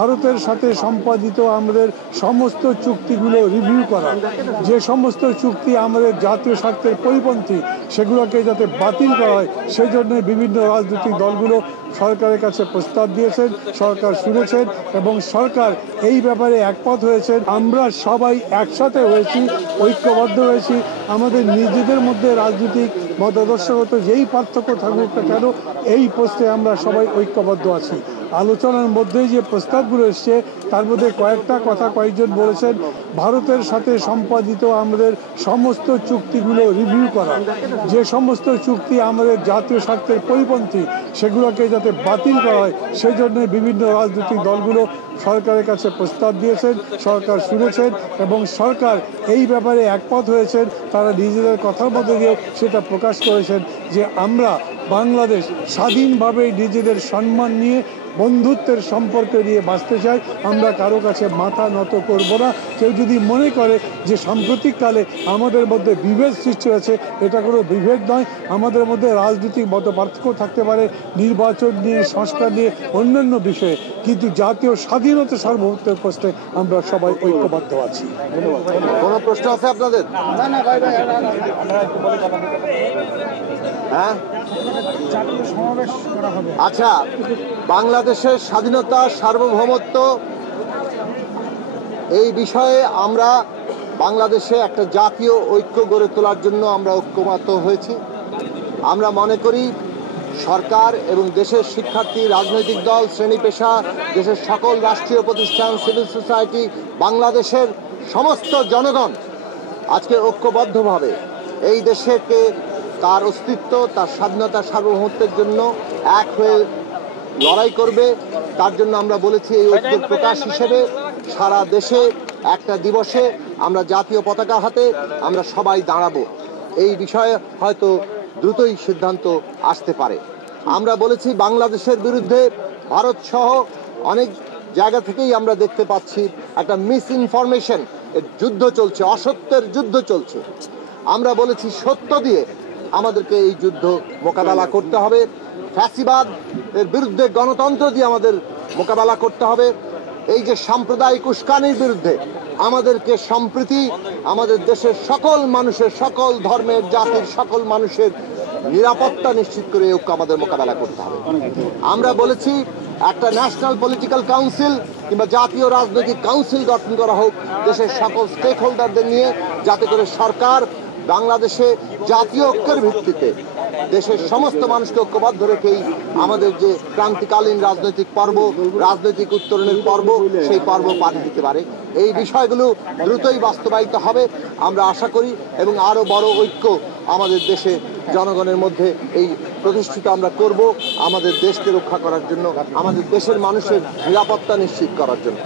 ভারতের সাথে সম্পাদিত আমাদের সমস্ত চুক্তিগুলো রিভিউ করা, যে সমস্ত চুক্তি আমাদের জাতীয় স্বার্থের পরিপন্থী সেগুলোকে যাতে বাতিল করা হয় সেই জন্য বিভিন্ন রাজনৈতিক দলগুলো সরকারের কাছে প্রস্তাব দিয়েছেন, সরকার শুনেছেন এবং সরকার এই ব্যাপারে একমত হয়েছেন। আমরা সবাই একসাথে হয়েছি, ঐক্যবদ্ধ হয়েছি। আমাদের নিজেদের মধ্যে রাজনৈতিক মতাদর্শগত যেই পার্থক্য থাকুক না কেন, এই প্রশ্নে আমরা সবাই ঐক্যবদ্ধ আছি। আলোচনার মধ্যে যে প্রস্তাবগুলো এসছে তার মধ্যে কয়েকটা কথা কয়েকজন বলেছেন, ভারতের সাথে সম্পাদিত আমাদের সমস্ত চুক্তিগুলো রিভিউ করা, যে সমস্ত চুক্তি আমাদের জাতীয় স্বার্থের পরিপন্থী সেগুলোকে যাতে বাতিল করা হয় সেই জন্য বিভিন্ন রাজনৈতিক দলগুলো সরকারের কাছে প্রস্তাব দিয়েছেন, সরকার শুনেছেন এবং সরকার এই ব্যাপারে একমত হয়েছেন। তারা নিজেদের কথার মধ্যে দিয়ে সেটা প্রকাশ করেছেন যে আমরা বাংলাদেশ স্বাধীনভাবে নিজেদের সম্মান নিয়ে বন্ধুত্বের সম্পর্ক নিয়ে বাঁচতে চাই। আমরা কারো কাছে মাথা নত করব না। কেউ যদি মনে করে যে সাম্প্রতিককালে আমাদের মধ্যে বিভেদ সৃষ্টি হয়েছে, এটা কোনো বিভেদ নয়। আমাদের মধ্যে রাজনৈতিক মত পার্থক্য থাকতে পারে নির্বাচন নিয়ে, সংস্কার নিয়ে, অন্যান্য বিষয়ে, কিন্তু জাতীয় স্বাধীনতা সার্বভৌমত্বের প্রশ্নে আমরা সবাই ঐক্যবদ্ধ আছি। কোনো প্রশ্ন আছে আপনাদের? হ্যাঁ, আচ্ছা, বাংলাদেশের স্বাধীনতা সার্বভৌমত্ব এই বিষয়ে আমরা বাংলাদেশে একটা জাতীয় ঐক্য গড়ে তোলার জন্য আমরা ঐক্যমত হয়েছি। আমরা মনে করি সরকার এবং দেশের শিক্ষার্থী, রাজনৈতিক দল, শ্রেণী পেশা, দেশের সকল রাষ্ট্রীয় প্রতিষ্ঠান, সিভিল সোসাইটি, বাংলাদেশের সমস্ত জনগণ আজকে ঐক্যবদ্ধভাবে এই দেশকে তার অস্তিত্ব, তার স্বাধীনতা সার্বভৌমত্বের জন্য এক হয়ে লড়াই করবে। তার জন্য আমরা বলেছি এই ঐক্যের প্রকাশ হিসেবে সারা দেশে একটা দিবসে আমরা জাতীয় পতাকা হাতে আমরা সবাই দাঁড়াবো। এই বিষয়ে হয়তো দ্রুতই সিদ্ধান্ত আসতে পারে। আমরা বলেছি বাংলাদেশের বিরুদ্ধে ভারত সহ অনেক জায়গা থেকেই আমরা দেখতে পাচ্ছি একটা মিস ইনফরমেশন যুদ্ধ চলছে, অসত্যের যুদ্ধ চলছে। আমরা বলেছি সত্য দিয়ে আমাদেরকে এই যুদ্ধ মোকাবেলা করতে হবে। ফ্যাসিবাদ এর বিরুদ্ধে গণতন্ত্র দিয়ে আমাদের মোকাবেলা করতে হবে। এই যে সাম্প্রদায়িক উস্কানির বিরুদ্ধে আমাদেরকে সম্প্রীতি, আমাদের দেশের সকল মানুষের, সকল ধর্মের, জাতির সকল মানুষের নিরাপত্তা নিশ্চিত করে ঐক্য আমাদের মোকাবেলা করতে হবে। আমরা বলেছি একটা ন্যাশনাল পলিটিক্যাল কাউন্সিল কিংবা জাতীয় রাজনৈতিক কাউন্সিল গঠন করা হোক দেশের সকল স্টেক হোল্ডারদের নিয়ে, যাতে করে সরকার বাংলাদেশে জাতীয় ঐক্যের ভিত্তিতে দেশের সমস্ত মানুষকে ঐক্যবদ্ধ রেখেই আমাদের যে ক্রান্তিকালীন রাজনৈতিক পর্ব, রাজনৈতিক উত্তরণের পর্ব, সেই পর্ব পাড়ি দিতে পারে। এই বিষয়গুলো দ্রুতই বাস্তবায়িত হবে আমরা আশা করি, এবং আরও বড় ঐক্য আমাদের দেশে জনগণের মধ্যে এই প্রতিষ্ঠিত আমরা করব আমাদের দেশকে রক্ষা করার জন্য, আমাদের দেশের মানুষের নিরাপত্তা নিশ্চিত করার জন্য।